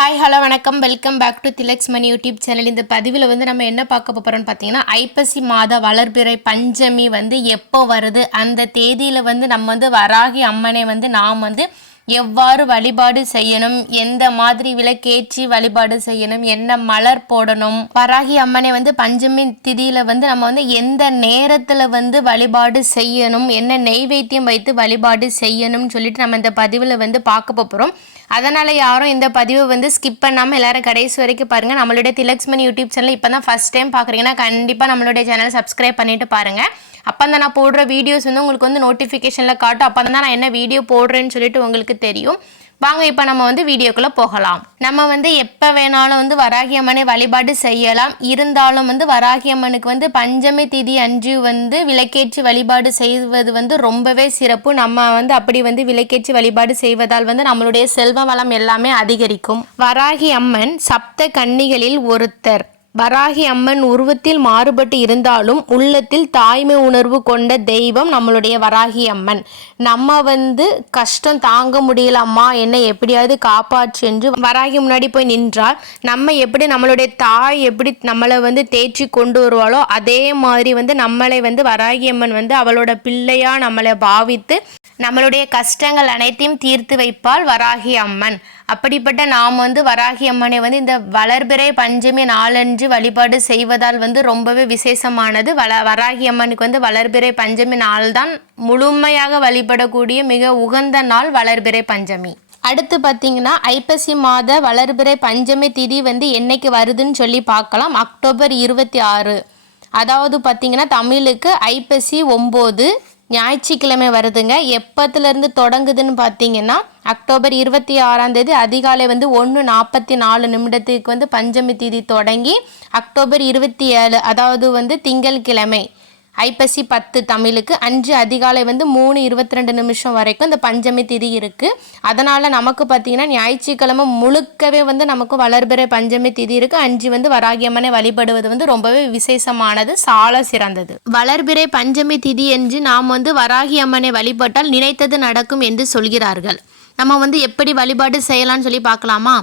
Hi hello வணக்கம். Welcome back to Tilak's Mani YouTube channel இந்த பதிவில் வந்து நம்ம என்ன பார்க்க போகிறோம்னு பார்த்தீங்கன்னா ஐப்பசி மாத வளர்பிறை பஞ்சமி வந்து எப்போ வருது? அந்த தேதியில் வந்து நம்ம வந்து வராகி அம்மனை வந்து நாம் வந்து எவ்வாறு வழிபாடு செய்யணும்? எந்த மாதிரி விளக்கேற்றி வழிபாடு செய்யணும்? என்ன மலர் போடணும்? பராகி அம்மனை வந்து பஞ்சமி திதியில வந்து நம்ம வந்து எந்த நேரத்துல வந்து வழிபாடு செய்யணும்? என்ன நெய்வேத்தியம் வைத்து வழிபாடு செய்யணும்னு சொல்லிட்டு நம்ம இந்த பதிவில் வந்து பார்க்க போகிறோம் அதனால் யாரும் இந்த பதிவை வந்து ஸ்கிப் பண்ணாமல் எல்லாரும் கடைசி வரைக்கும் பாருங்கள் நம்மளுடைய திலக்ஸ்மன் யூடியூப் சேனல் இப்போ தான் ஃபஸ்ட் டைம் பார்க்குறீங்கன்னா கண்டிப்பாக நம்மளுடைய சேனல் சப்ஸ்கிரைப் பண்ணிட்டு பாருங்கள் அப்போ தான் நான் போடுற வீடியோஸ் வந்து உங்களுக்கு வந்து நோட்டிஃபிகேஷனில் காட்டும். அப்போ தான் நான் என்ன வீடியோ போடுறேன்னு சொல்லிட்டு உங்களுக்கு தெரியும். வாங்க இப்போ நம்ம வந்து வீடியோக்குள்ளே போகலாம். நம்ம வந்து எப்போ வேணாலும் வந்து வராகி அம்மனை வழிபாடு செய்யலாம். இருந்தாலும் வந்து வராகி அம்மனுக்கு வந்து பஞ்சமி திதி அன்று வந்து விளக்கேற்றி வழிபாடு செய்வது வந்து ரொம்பவே சிறப்பு. நம்ம வந்து அப்படி வந்து விளக்கேற்றி வழிபாடு செய்வதால் வந்து நம்மளுடைய செல்வ வளம் எல்லாமே அதிகரிக்கும். வராகி அம்மன் சப்த கன்னிகளில் ஒருத்தர். வராகி அம்மன் உருவத்தில் மாறுபட்டு இருந்தாலும் உள்ளத்தில் தாய்மை உணர்வு கொண்ட தெய்வம் நம்மளுடைய வராகி அம்மன். நம்ம வந்து கஷ்டம் தாங்க முடியலம்மா என்னை எப்படியாவது காப்பாற்று என்று வராகி முன்னாடி போய் நின்றால் நம்ம எப்படி நம்மளுடைய தாய் எப்படி நம்மளை வந்து தேற்றி கொண்டு வருவாளோ அதே மாதிரி வந்து நம்மளை வந்து வராகி அம்மன் வந்து அவளோட பிள்ளையா நம்மளை பாவித்து நம்மளுடைய கஷ்டங்கள் அனைத்தையும் தீர்த்து வைப்பாள் வராகி அம்மன். அப்படிப்பட்ட நாம் வந்து வராகி அம்மனை வந்து இந்த வளர்பிறை பஞ்சமி நாளன்று வழிபாடு செய்வதால் வந்து ரொம்பவே விசேஷமானது. வள வராகி அம்மனுக்கு வந்து வளர்பிறை பஞ்சமி நாள் தான் முழுமையாக வழிபடக்கூடிய மிக உகந்த நாள் வளர்பிறை பஞ்சமி. அடுத்து பார்த்தீங்கன்னா ஐப்பசி மாத வளர்பிறை பஞ்சமி திதி வந்து என்னைக்கு வருதுன்னு சொல்லி பார்க்கலாம். அக்டோபர் இருபத்தி ஆறு. அதாவது பார்த்தீங்கன்னா தமிழுக்கு ஐப்பசி ஒம்பது ஞாயிற்றுக்கிழமை வருதுங்க. எப்பத்துலேருந்து தொடங்குதுன்னு பார்த்தீங்கன்னா அக்டோபர் இருபத்தி ஆறாம் தேதி அதிகாலை வந்து ஒன்று நாற்பத்தி நாலு நிமிடத்துக்கு வந்து பஞ்சமி தேதி தொடங்கி அக்டோபர் இருபத்தி ஏழு அதாவது வந்து திங்கட்கிழமை ஐப்பசி பத்து தமிழுக்கு அஞ்சு அதிகாலை வந்து மூணு இருபத்தி ரெண்டு நிமிஷம் வரைக்கும் இந்த பஞ்சமி திதி இருக்குது அதனால் நமக்கு பார்த்தீங்கன்னா ஞாயிற்றுக்கிழமை முழுக்கவே வந்து நமக்கு வளர்பிறை பஞ்சமி திதி இருக்குது அஞ்சு வந்து வராகியம்மனை வழிபடுவது வந்து ரொம்பவே விசேஷமானது சால சிறந்தது. வளர்பிறை பஞ்சமி திதி என்று நாம் வந்து வராகி அம்மனை வழிபட்டால் நினைத்தது நடக்கும் என்று சொல்கிறார்கள். நம்ம வந்து எப்படி வழிபாடு செய்யலாம்னு சொல்லி பார்க்கலாமா?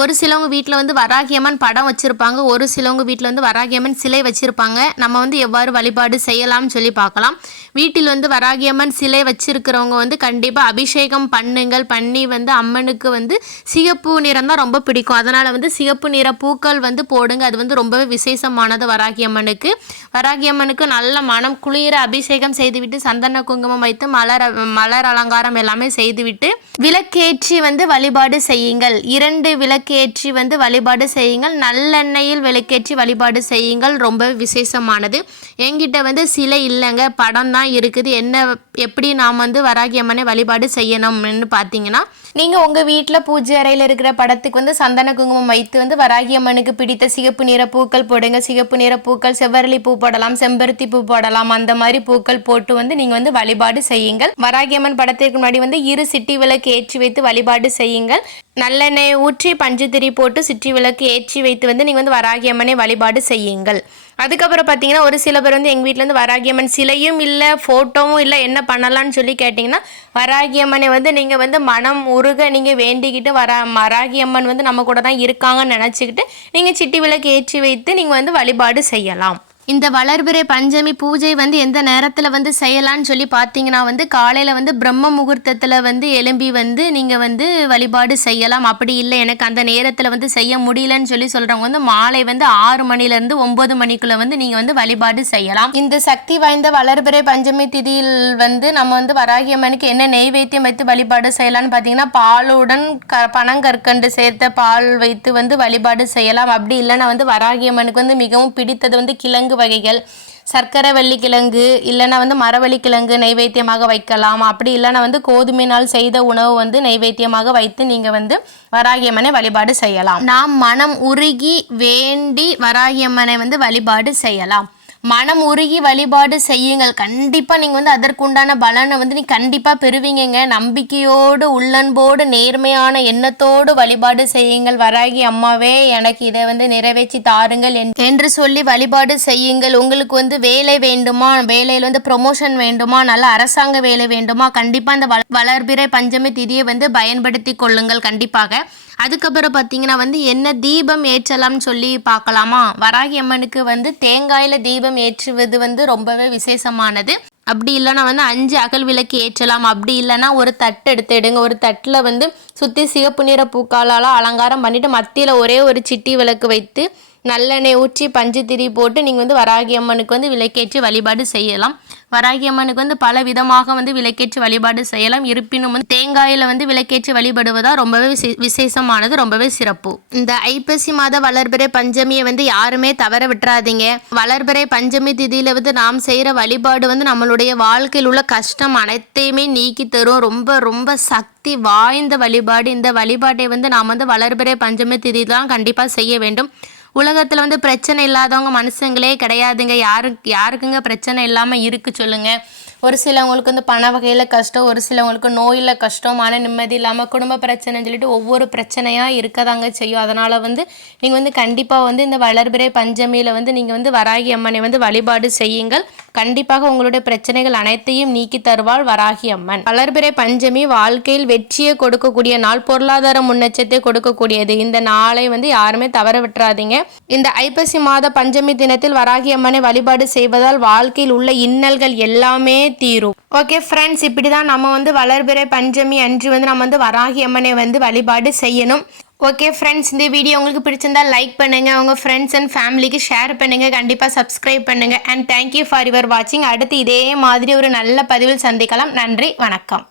ஒரு சிலவங்க வீட்டில் வந்து வராகியம்மன் படம் வச்சுருப்பாங்க ஒரு சிலவங்க வீட்டில் வந்து வராகியம்மன் சிலை வச்சுருப்பாங்க. நம்ம வந்து எவ்வாறு வழிபாடு செய்யலாம்னு சொல்லி பார்க்கலாம். வீட்டில் வந்து வராகியம்மன் சிலை வச்சுருக்கிறவங்க வந்து கண்டிப்பாக அபிஷேகம் பண்ணுங்கள். பண்ணி வந்து அம்மனுக்கு வந்து சிகப்பு நிறம் தான் ரொம்ப பிடிக்கும். அதனால் வந்து சிகப்பு நிற பூக்கள் வந்து போடுங்க. அது வந்து ரொம்பவே விசேஷமானது வராகியம்மனுக்கு வராகியம்மனுக்கு நல்ல மனம் குளிர அபிஷேகம் செய்துவிட்டு சந்தன குங்குமம் வைத்து மலர் மலர் அலங்காரம் எல்லாமே செய்துவிட்டு விளக்கேற்றி வந்து வழிபாடு செய்யுங்கள். இரண்டு விளக்கேற்றி வந்து வழிபாடு செய்யுங்கள். நல்லெண்ணெயில் விளக்கேற்றி வழிபாடு செய்யுங்கள். ரொம்ப விசேஷமானது. என்கிட்ட வந்து சிலை இல்லைங்க. படம் தான் இருக்குது. என்ன எப்படி நாம் வந்து வராகி அம்மனை வழிபாடு செய்யணும்னு பார்த்தீங்கன்னா நீங்கள் உங்கள் வீட்டில் பூஜை அறையில் இருக்கிற படத்துக்கு வந்து சந்தன குங்குமம் வைத்து வந்து வராகி அம்மனுக்கு பிடித்த சிகப்பு நிற பூக்கள் போடுங்க. சிகப்பு நிற பூக்கள் செவ்வரளி பூ போடலாம் செம்பருத்தி பூ போடலாம். அந்த மாதிரி பூக்கள் போட்டு வந்து நீங்கள் வந்து வழிபாடு செய்யுங்கள். வராகி அம்மன் படத்திற்கு முன்னாடி வந்து இரு சிட்டி விளக்கு ஏற்றி வைத்து வழிபாடு செய்யுங்கள். நல்லெண்ணெய் ஊற்றி பஞ்சுத்திரி போட்டு சிற்றி விளக்கு ஏற்றி வைத்து வந்து நீங்கள் வந்து வராகி அம்மனை வழிபாடு செய்யுங்கள். அதுக்கப்புறம் பார்த்தீங்கன்னா ஒரு சில பேர் வந்து எங்கள் வீட்டிலேருந்து வராகியம்மன் சிலையும் இல்லை ஃபோட்டோவும் இல்லை என்ன பண்ணலான்னு சொல்லி கேட்டிங்கன்னா வராகியம்மனை வந்து நீங்கள் வந்து மனம் உருக நீங்கள் வேண்டிக்கிட்டு வரா வராகியம்மன் வந்து நம்ம கூட தான் இருக்காங்கன்னு நினச்சிக்கிட்டு நீங்கள் சிட்டி விளக்கு ஏற்றி வைத்து நீங்கள் வந்து வழிபாடு செய்யலாம். இந்த வளர்பிறை பஞ்சமி பூஜை வந்து எந்த நேரத்தில் வந்து செய்யலான்னு சொல்லி பார்த்தீங்கன்னா வந்து காலையில் வந்து பிரம்ம முகூர்த்தத்தில் வந்து எலும்பி வந்து நீங்கள் வந்து வழிபாடு செய்யலாம். அப்படி இல்லை எனக்கு அந்த நேரத்தில் வந்து செய்ய முடியலன்னு சொல்லி சொல்கிறவங்க வந்து மாலை வந்து ஆறு மணிலேருந்து ஒம்பது மணிக்குள்ளே வந்து நீங்கள் வந்து வழிபாடு செய்யலாம். இந்த சக்தி வாய்ந்த வளர்பிறை பஞ்சமி திதியில் வந்து நம்ம வந்து வராகியம்மனுக்கு என்ன நெய்வேத்தியம் வைத்து வழிபாடு செய்யலாம்னு பார்த்தீங்கன்னா பாலுடன் க பனங்கற்கண்டு சேர்த்த பால் வைத்து வந்து வழிபாடு செய்யலாம். அப்படி இல்லைன்னா வந்து வராகியம்மனுக்கு வந்து மிகவும் பிடித்தது வந்து கிழங்கு வகைகள் சர்க்கரை வெள்ளிக்கிழங்கு இல்லைன்னா வந்து மரவள்ளிக்கிழங்கு நைவேத்தியமாக வைக்கலாம். அப்படி இல்லைன்னா வந்து கோதுமையினால் செய்த உணவு வந்து நைவேத்தியமாக வைத்து நீங்கள் வந்து வராகியம்மனை வழிபாடு செய்யலாம். நாம் மனம் உருகி வேண்டி வராகியம்மனை வந்து வழிபாடு செய்யலாம். மனம் உருகி வழிபாடு செய்யுங்கள். கண்டிப்பாக நீங்கள் வந்து அதற்குண்டான பலனை வந்து நீ கண்டிப்பாக பெறுவீங்கங்க. நம்பிக்கையோடு உள்ளன்போடு நேர்மையான எண்ணத்தோடு வழிபாடு செய்யுங்கள். வராகி அம்மாவே எனக்கு இதை வந்து நிறைவேற்றி தாருங்கள் என்- என்று சொல்லி வழிபாடு செய்யுங்கள். உங்களுக்கு வந்து வேலை வேண்டுமா? வேலையில் வந்து ப்ரொமோஷன் வேண்டுமா? நல்ல அரசாங்க வேலை வேண்டுமா? கண்டிப்பாக அந்த வள- வளர்பிறை பஞ்சமி திதியை வந்து பயன்படுத்தி கொள்ளுங்கள் கண்டிப்பாக. அதுக்கப்புறம் பார்த்தீங்கன்னா வந்து என்ன தீபம் ஏற்றலாம்னு சொல்லி பார்க்கலாமா? வராகி அம்மனுக்கு வந்து தேங்காயில் தீபம் ஏற்றுவது வந்து ரொம்பவே விசேஷமானது. அப்படி இல்லைன்னா வந்து அஞ்சு அகல் விளக்கு ஏற்றலாம். அப்படி இல்லைன்னா ஒரு தட்டு எடுத்து எடுங்க. ஒரு தட்டில் வந்து சுற்றி சிகப்பு நிற பூக்காலால் அலங்காரம் பண்ணிவிட்டு மத்தியில் ஒரே ஒரு சிட்டி விளக்கு வைத்து நல்லெண்ணெய் ஊற்றி பஞ்சு திரி போட்டு நீங்கள் வந்து வராகி அம்மனுக்கு வந்து விளக்கேற்றி வழிபாடு செய்யலாம். வராகி அம்மனுக்கு வந்து பல விதமாக வந்து விளக்கேற்றி வழிபாடு செய்யலாம். இருப்பினும் வந்து தேங்காயில் வந்து விளக்கேற்றி வழிபடுவதா ரொம்பவே விசேஷமானது ரொம்பவே சிறப்பு. இந்த ஐப்பசி மாத வளர்பிறை பஞ்சமியை வந்து யாருமே தவற விட்டுறாதீங்க. வளர்பிறை பஞ்சமி திதியில வந்து நாம் செய்கிற வழிபாடு வந்து நம்மளுடைய வாழ்க்கையில் உள்ள கஷ்டம் அனைத்தையுமே நீக்கி தரும். ரொம்ப ரொம்ப சக்தி வாய்ந்த வழிபாடு. இந்த வழிபாட்டை வந்து நாம் வந்து வளர்பிறை பஞ்சமி திதி தான் கண்டிப்பாக செய்ய வேண்டும். உலகத்தில் வந்து பிரச்சனை இல்லாதவங்க மனுஷங்களே கிடையாதுங்க. யாருக்கு யாருக்குங்க பிரச்சனை இல்லாமல் இருக்கு சொல்லுங்க. ஒரு சிலவங்களுக்கு வந்து பண வகையில் கஷ்டம் ஒரு சிலவங்களுக்கு நோயில் கஷ்டம் மன நிம்மதி இல்லாமல் குடும்ப பிரச்சனைன்னு சொல்லிட்டு ஒவ்வொரு பிரச்சனையாக இருக்கதாங்க செய்யும். அதனால் வந்து நீங்கள் வந்து கண்டிப்பாக வந்து இந்த வளர்பிறை பஞ்சமியில் வந்து நீங்கள் வந்து வராகி அம்மனை வந்து வழிபாடு செய்யுங்கள். கண்டிப்பாக உங்களுடைய பிரச்சனைகள் அனைத்தையும் நீக்கி தருவாள் வராகி அம்மன். வளர்பிறை பஞ்சமி வாழ்க்கையில் வெற்றியை கொடுக்கக்கூடிய நாள் பொருளாதார முன்னேற்றத்தை கொடுக்கக்கூடியது. இந்த நாளை வந்து யாருமே தவற விட்டுறாதீங்க. இந்த ஐப்பசி மாத பஞ்சமி தினத்தில் வராகி அம்மனை வழிபாடு செய்வதால் வாழ்க்கையில் உள்ள இன்னல்கள் எல்லாமே தீரும். ஓகே ஃப்ரெண்ட்ஸ் இப்படி தான் நம்ம வந்து வளர்பிறை பஞ்சமி அன்று வந்து நம்ம வந்து வராகி அம்மனை வந்து வழிபாடு செய்யணும். ஓகே ஃப்ரெண்ட்ஸ் இந்த வீடியோ உங்களுக்கு பிடிச்சிருந்தா லைக் பண்ணுங்கள் உங்கள் ஃப்ரெண்ட்ஸ் அண்ட் ஃபேமிலிக்கு ஷேர் பண்ணுங்கள் கண்டிப்பாக சப்ஸ்கிரைப் பண்ணுங்க. அண்ட் தேங்க்யூ ஃபார் யுவர் வாட்சிங் அடுத்து இதே மாதிரி ஒரு நல்ல பதிவில் சந்திக்கலாம். நன்றி வணக்கம்.